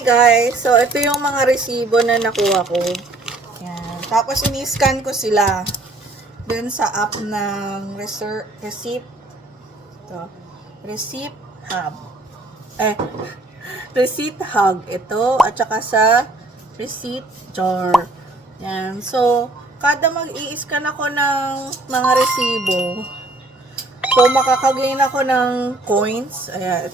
Hi guys! So, ito yung mga resibo na nakuha ko. Yan. Tapos, ini-scan ko sila dun sa app ng receipt. Ito. Receipt Hub. Receipt Hub. Ito. At saka sa Receipt Jar. Yan. So, kada mag-i-scan ako ng mga resibo, so, makakagain ako ng coins. Ayan.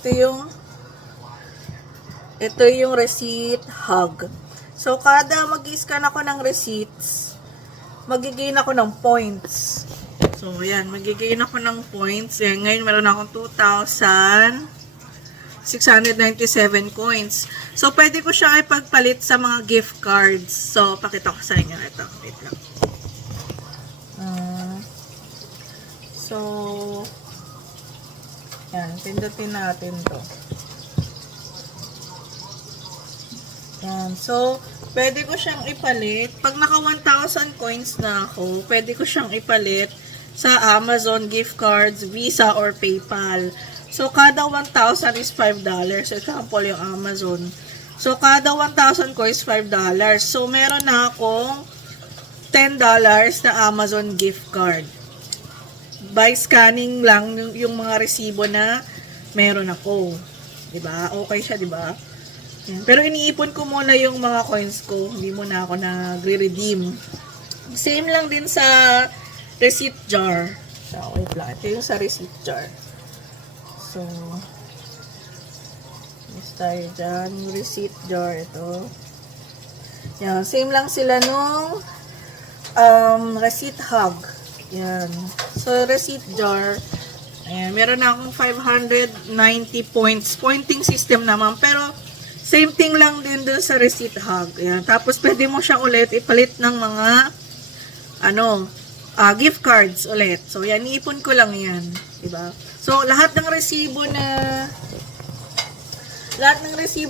Ito yung receipt hug. So, kada mag-scan ako ng receipts, magigain ako ng points. So, yan. Magigain ako ng points. Yan. Ngayon, meron akong 2,697 coins. So, pwede ko siya ipagpalit sa mga gift cards. So, pakita ko sa inyo. Ito. Wait lang. So, yan. Pindutin natin to. Yan. So, pwede ko siyang ipalit. Pag naka 1,000 coins na ako, pwede ko siyang ipalit sa Amazon gift cards, Visa, or PayPal. So, kada 1,000 is $5. Example, yung Amazon. So, kada 1,000 coins, $5. So, meron na akong $10 na Amazon gift card. By scanning lang yung mga resibo na meron ako. Diba? Okay siya, diba? Pero iniipon ko muna yung mga coins ko. Hindi muna ako nagre-redeem. Same lang din sa receipt jar. So, wait lang. Ito yung sa receipt jar. So, yes tayo dyan. Yung receipt jar. Ito. Yan. Same lang sila nung receipt hug. Yan. So, receipt jar. Ayan. Meron na akong 590 points. Pointing system naman. Pero, same thing lang din dun sa receipt hug. Ayan. Tapos, pwede mo siya ulit ipalit ng mga gift cards ulit. So, yan. Iipon ko lang yan. Diba? So, lahat ng resibo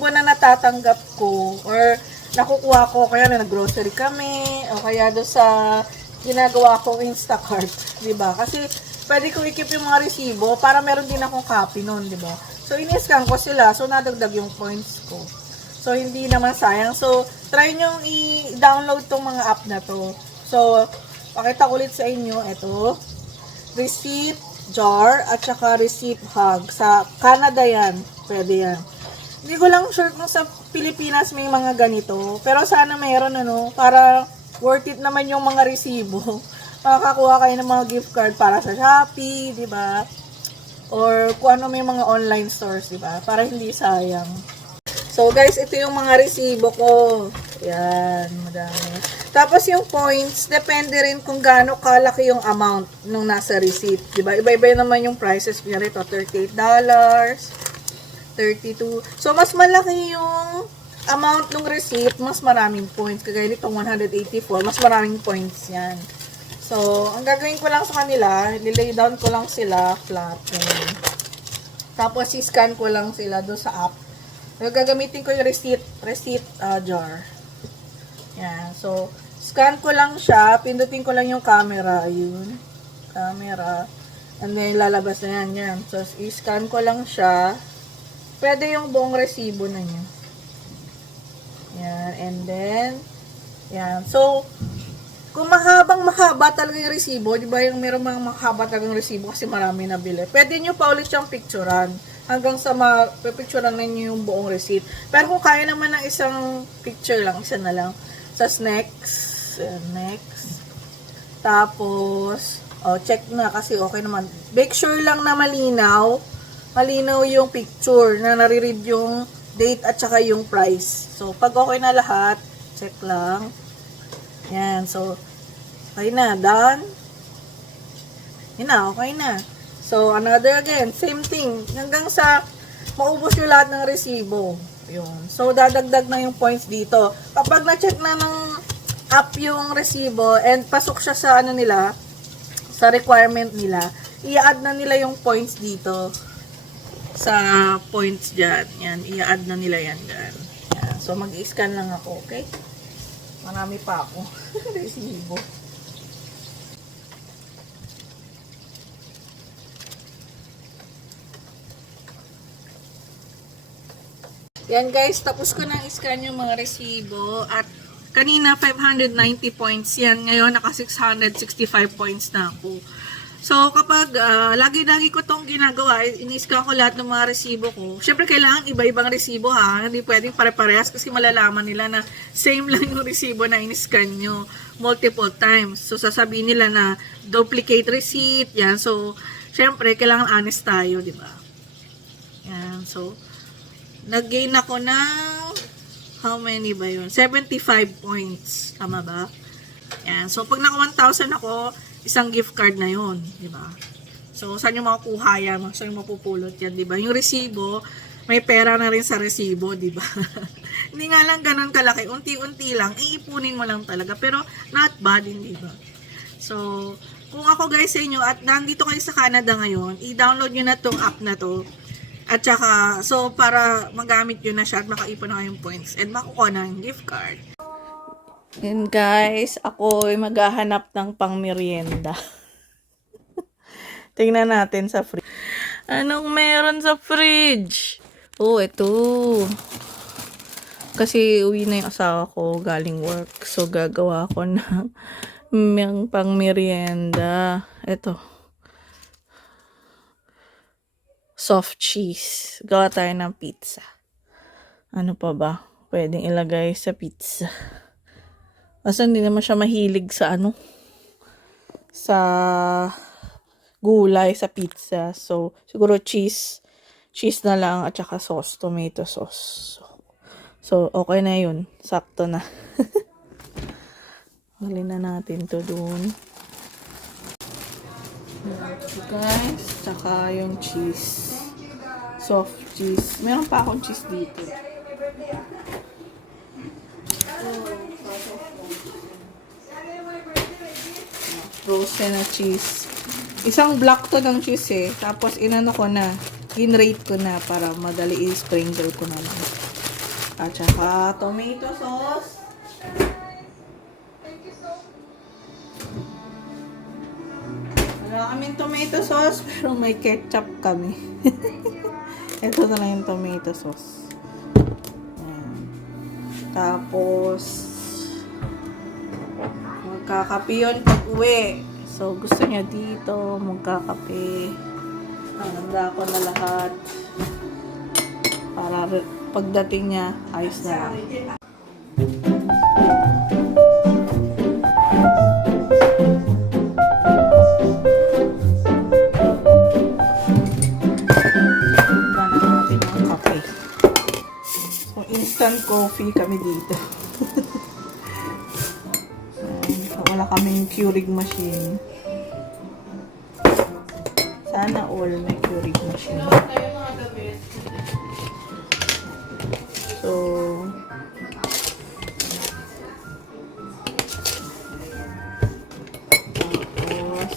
na natatanggap ko or nakukuha ko, kaya na nag-grocery kami, o kaya doon sa ginagawa kong Instacart. Diba? Kasi, pwede ko i-keep yung mga resibo para meron din akong copy nun. Diba? So, in-scan ko sila. So, nadagdag yung points ko. So, hindi naman sayang. So, try nyo i-download tong mga app na to. So, pakita ko ulit sa inyo. Ito. Receipt Jar at saka Receipt Hug. Sa Canada yan. Pwede yan. Hindi ko lang sure kung sa Pilipinas may mga ganito. Pero sana mayroon para worth it naman yung mga resibo. Makakakuha kayo ng mga gift card para sa Shopee, di ba? Or kung ano may mga online stores, diba? Para hindi sayang. So, guys, ito yung mga resibo ko. Yan, madami. Tapos yung points, depende rin kung gaano kalaki yung amount nung nasa receipt. Diba? Iba-iba naman yung prices. Kunyari ito, $38, $32. So, mas malaki yung amount ng receipt, mas maraming points. Kagaya nitong 184, mas maraming points yan. So, ang gagawin ko lang sa kanila, nilay down ko lang sila flat. Tapos, i-scan ko lang sila doon sa app. So, gagamitin ko yung receipt jar. Yan. So, scan ko lang siya. Pindutin ko lang yung camera. Ayun. Camera. And then, lalabas na yan. Yan. So, i-scan ko lang siya. Pwede yung buong resibo na niya. Yan. And then, yan. So, kung mahaba talaga yung resibo, di ba yung meron mga mahaba talagang resibo kasi marami nabili, pwede nyo pa ulit siyang picturean hanggang sa mapipicturean ninyo yung buong receipt. Pero kung kaya naman ng isang picture lang, isa na lang. Sa next. Tapos, check na kasi okay naman. Make sure lang na malinaw yung picture na nare-read yung date at saka yung price. So, pag okay na lahat, check lang. Yan. So, okay na. Done. Yan na. Okay na. So, another again. Same thing. Hanggang sa maubos yung lahat ng resibo. Yun. So, dadagdag na yung points dito. Kapag na-check na ng app yung resibo and pasok siya sa nila, sa requirement nila, i-add na nila yung points dito. Sa points dyan. Yan. I-add na nila yan dyan. Yan. So, mag-i-scan lang ako. Okay? Marami pa ako. Resibo. Yan guys, tapos ko na i-scan yung mga resibo at kanina 590 points yan. Ngayon naka 665 points na ako. So kapag lagi-lagi ko tong ginagawa, ini-scan ko lahat ng mga resibo ko. Syempre kailangan iba-ibang resibo ha. Hindi pwedeng pare-parehas kasi malalaman nila na same lang yung resibo na in-scan nyo multiple times. So sasabihin nila na duplicate receipt. Yan. So syempre kailangan honest tayo, di ba? Yan. So nag-gain ako ng how many ba yun? 75 points. Tama ba? Yan. So pag naka 1,000 ako, isang gift card na yun, di ba? So, saan yung makukuha yan? Saan yung mapupulot yan, di ba? Yung resibo, may pera na rin sa resibo, di ba? Hindi nga lang ganun kalaki. Unti-unti lang, iipunin mo lang talaga. Pero, not bad, di ba? So, kung ako guys sa inyo, at nandito kayo sa Canada ngayon, i-download nyo na tong app na to. At saka, so, para magamit nyo na siya at makaipon na kayong points. And makukuha na yung gift card. And guys, ako ay maghahanap ng pangmerienda. Tingnan natin sa fridge. Anong meron sa fridge? Oh, ito. Kasi uwi na yung asawa ko galing work. So, gagawa ko ng pangmerienda. Ito. Soft cheese. Gawa tayo ng pizza. Ano pa ba? Pwedeng ilagay sa pizza. Kasi hindi naman siya mahilig sa sa gulay, sa pizza. So, siguro cheese na lang at saka sauce, tomato sauce. So okay na yun. Sakto na. Halin na natin to dun. Guys, tsaka yung cheese. Soft cheese. Meron pa akong cheese dito. Frozen na cheese. Isang block to ng cheese eh. Tapos inano ko na, in-rate ko na para madali i-sprinkle ko na lang. At saka tomato sauce. Wala kaming tomato sauce pero may ketchup kami. Ito na lang yung tomato sauce. Ayan. Tapos magkakape yun pag uwi. So, gusto niya dito, magkakape. Handa ko na lahat. Para pagdating niya, ayos na lang. Handa na natin ang kape. So, instant coffee kami dito. Wala kaming Keurig machine. Sana all may Keurig machine. So,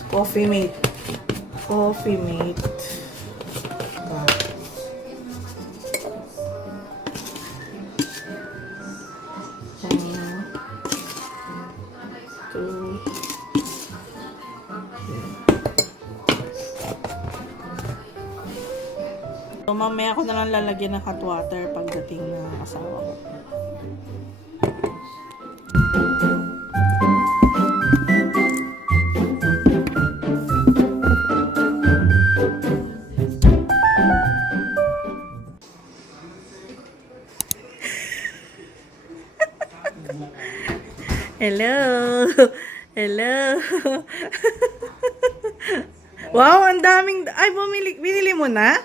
coffee mate. Coffee mate. So, mamaya ko na lang lalagyan ng hot water pagdating ng asawa ko. Hello! Hello! Wow, ang daming... Ay, binili mo na?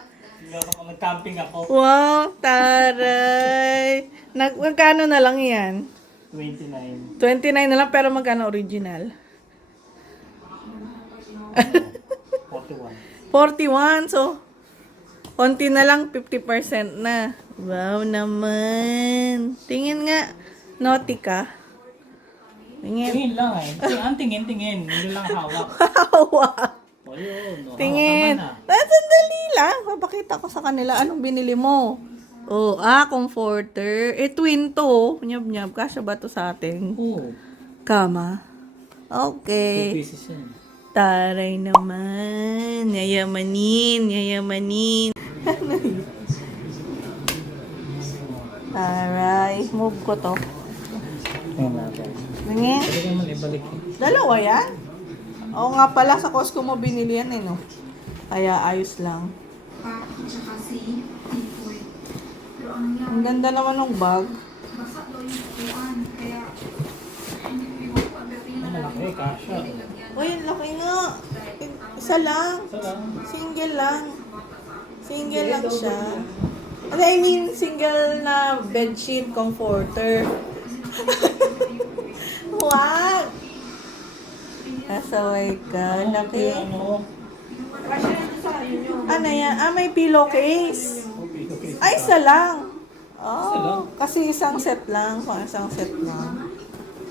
Nag-camping ako. Wow, taray. Magkano na lang yan? 29. 29 na lang, pero magkano original? 41. 41, so, konti na lang, 50% na. Wow naman. Tingin nga, naughty ka. Tingin. Tingin lang eh. Tingin. Hindi lang hawak. Hawak. O yun. Tingin. Sandali lang. Mapakita ko sa kanila anong binili mo. Oh, comforter. Twin to. Nyab-nyab. Kasya ba to sa atin? Oo. Kama. 2 Okay. pieces yan. Taray naman. Yayamanin. Alright, move ko to. Tingnan natin. Tingin. Pwede naman ibalik eh. Dalawa yan? Oo nga pala, sa Costco mo binili yan eh, no? Kaya ayos lang. Ang ganda naman ng bag. Ang malaki, kasha. Uy, ang laki nga. Isa lang. Isa lang. Single lang. Single lang siya. I mean, single na bedsheet comforter. Wow! Asaway ka. Laki. Ano? Ano yan? Ah, may pillowcase. Okay. Ay, isa lang. Isa lang? Oh, kasi isang set lang. Pang isang set lang.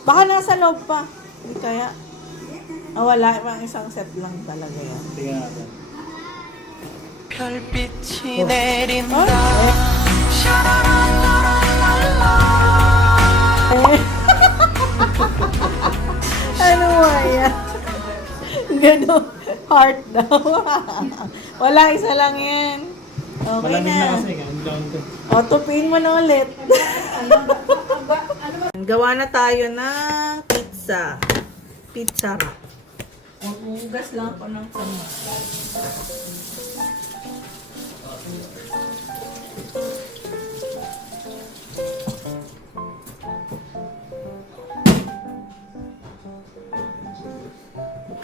Baka nasa loob pa. Hindi kaya. Ah, wala. Pang isang set lang talaga yan. Tingnan natin. 별빛이 내린다. Ano ba yan? Gano'n. Heart daw. Wala, isa lang yan. Okay Malamig na na. kasi, ganun lang ito. O, tupiin mo na ulit. Gawa na tayo ng pizza. Pizza wrap. Ugas lang ako ng sama.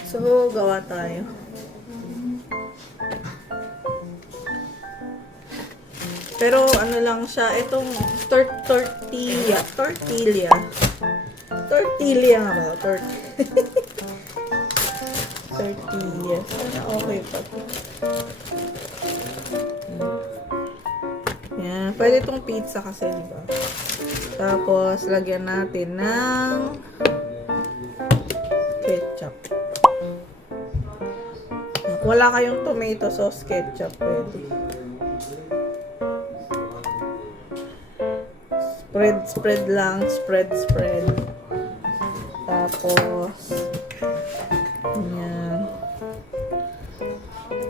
So, gawa tayo. Pero ano lang siya, itong tortilla. Tortilla nga ba? Tortilla. Sana okay pa to. Yan. Pwede itong pizza kasi, di ba? Tapos, lagyan natin ng ketchup. Kung wala kayong tomato sauce ketchup, pwede. Spread lang. Spread. Tapos, yan.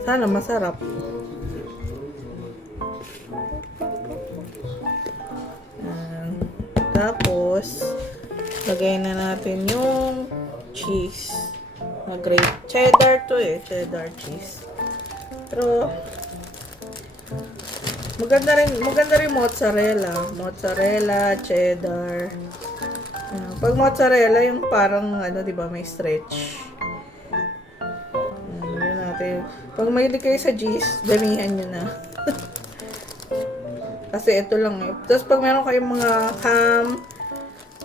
Sana masarap. Yan. Tapos, lagay na natin yung cheese. Na grate. Cheddar to eh. Cheddar cheese. Pero, maganda rin mozzarella. Mozzarella, cheddar. Pag mozzarella, yung parang, ano, di ba, may stretch. Yun natin. Pag mahilig kayo sa cheese, damihan nyo na. Kasi ito lang eh. Tapos pag meron kayong mga ham,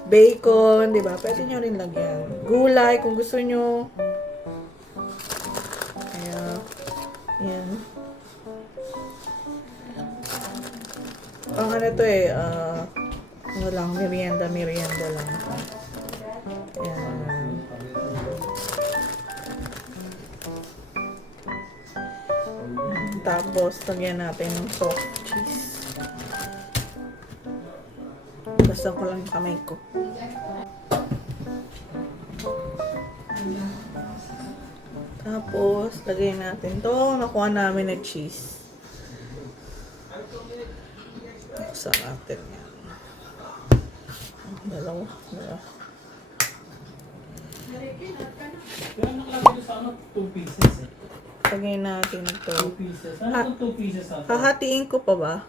bacon, di ba, pwede nyo rin lagyan. Gulay, kung gusto nyo. Kaya, yan. Ang ano to eh, ano lang, merienda lang. Yan. Tapos, lagyan natin ng soft cheese. Basta ko lang yung kamay ko. Tapos, lagyan natin to. Nakuha namin na cheese. Sa natin yan. Dalawa. Kaya nakalagay sa ano, 2 pieces eh. Lagyan natin ito. 2 pieces. Ano itong 2 pieces ah? Hahatiin ko pa ba?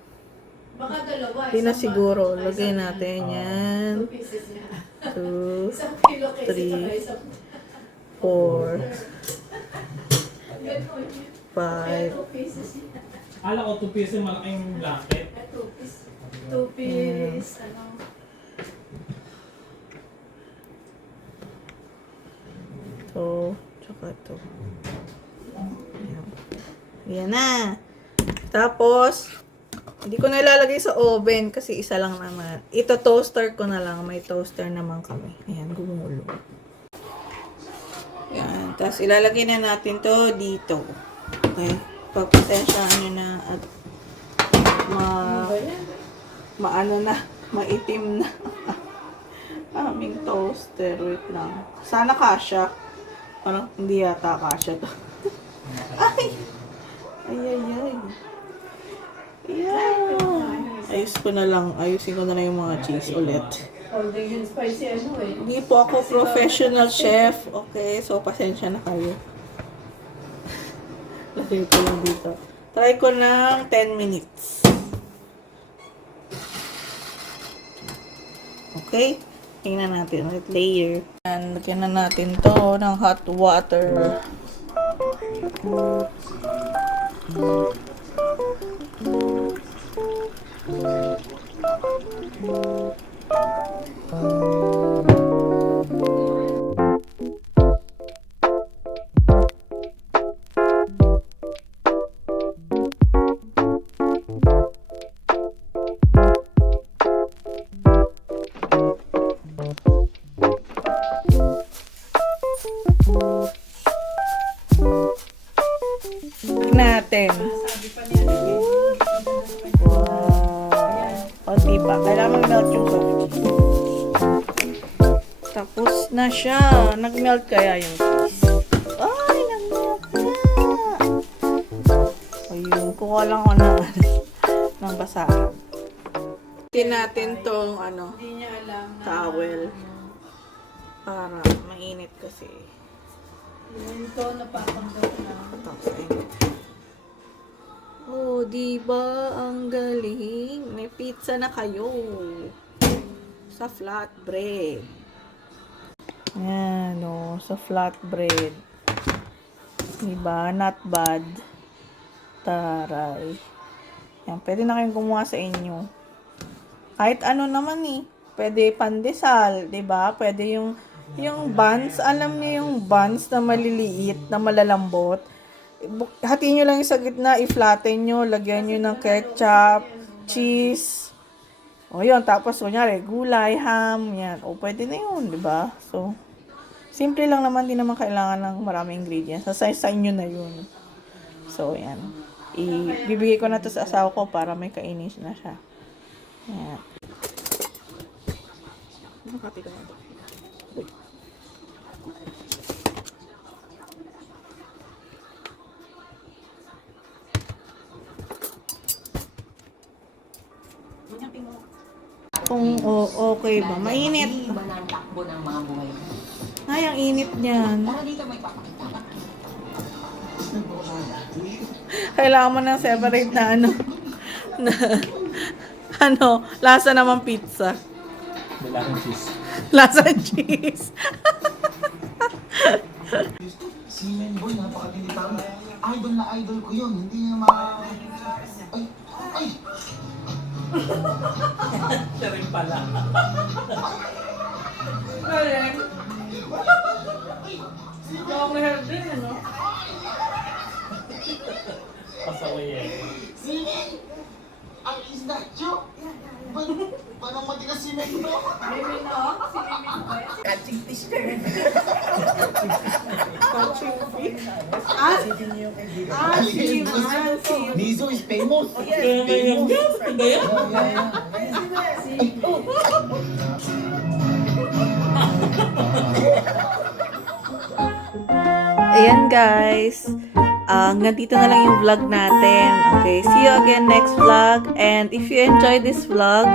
Baka dalawa. Hindi na siguro. Lagyan natin yan. 2 pieces niya. 2, Isang kilo kasi Three. saka isang 4, ganun. 5. 2 pieces niya. Akala ko 2 pieces malaking blanket. 2 piece. 2 piece. Ano? Ito. Tsaka ito. Ayan. Yan na. Tapos, hindi ko na ilalagay sa oven kasi isa lang naman. Ito toaster ko na lang. May toaster naman kami. Ayan, gumulo. Yan. Tapos ilalagay na natin to dito. Okay. Pagpasensyahan nyo na at maano na, maitim na. Aming toaster. Wait lang. Sana kasya. Parang hindi yata kasya to. Ay! Ay. Yes. Ayusin ko na lang yung mga cheese ulit. Holding yung spicy ano eh. Hindi po ako professional chef. Okay, so pasensya na kayo. Lagay ko lang dito. Try ko ng 10 minutes. Okay? Tingnan natin ulit layer. And lagyan na natin to ng hot water. Natin. Wow. Konti pa. Kailangan mag-melt yung soft cheese. Tapos na siya. Nag-melt kaya yung cheese. Ay, nag-melt na. Ayun. Kuha lang ko ng basahan. Tin natin tong Hindi niya alam na towel. Para mainit kasi. yung ito napapanggap na. Tapos ayun. Oh, diba? Ang galing. May pizza na kayo. Sa flatbread. Yan, oh. Sa flatbread. Diba? Not bad. Taray. Yan, pwede na kayong gumawa sa inyo. Kahit ano naman eh. Pwede pandesal, diba? Pwede yung buns. Alam niyo yung buns na maliliit, na malalambot. Hatiin nyo lang yung sa gitna, i-flatten nyo, lagyan nyo ng ketchup, cheese. O yun, tapos kunyari, gulay, ham, yan. O pwede na yun, di ba? So, simple lang naman, di naman kailangan ng maraming ingredients. Sa inyo na yun. So, yan. Ibibigay ko na to sa asawa ko para may kainis na siya. Yan. Nakati ka na ito. Kung okay ba. Mainit. Iba na ang takbo ng mga buhay. Ay, ang init niyan. Para dito may papakita. Kailangan mo ng separate na lasa naman pizza. Lalaki cheese. Lasa cheese. Si Menboy, napakatilitan. Idol na idol ko yun. Hindi niya ma... Ay! Ay! Siya rin pala. Galing. Long hair din, ano? Pasaway eh. Singing! Ay, is that you? Parang matigas si Menboy. Mimi no? Si Mimi no? Catching fish. Nizo is famous. Kaya ngayon, hindi yan? Ayan guys. Nandito na lang yung vlog natin. Okay, see you again next vlog. And if you enjoyed this vlog,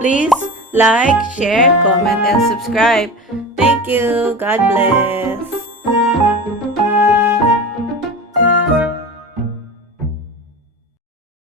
please like, share, comment, and subscribe. Thank you. God bless.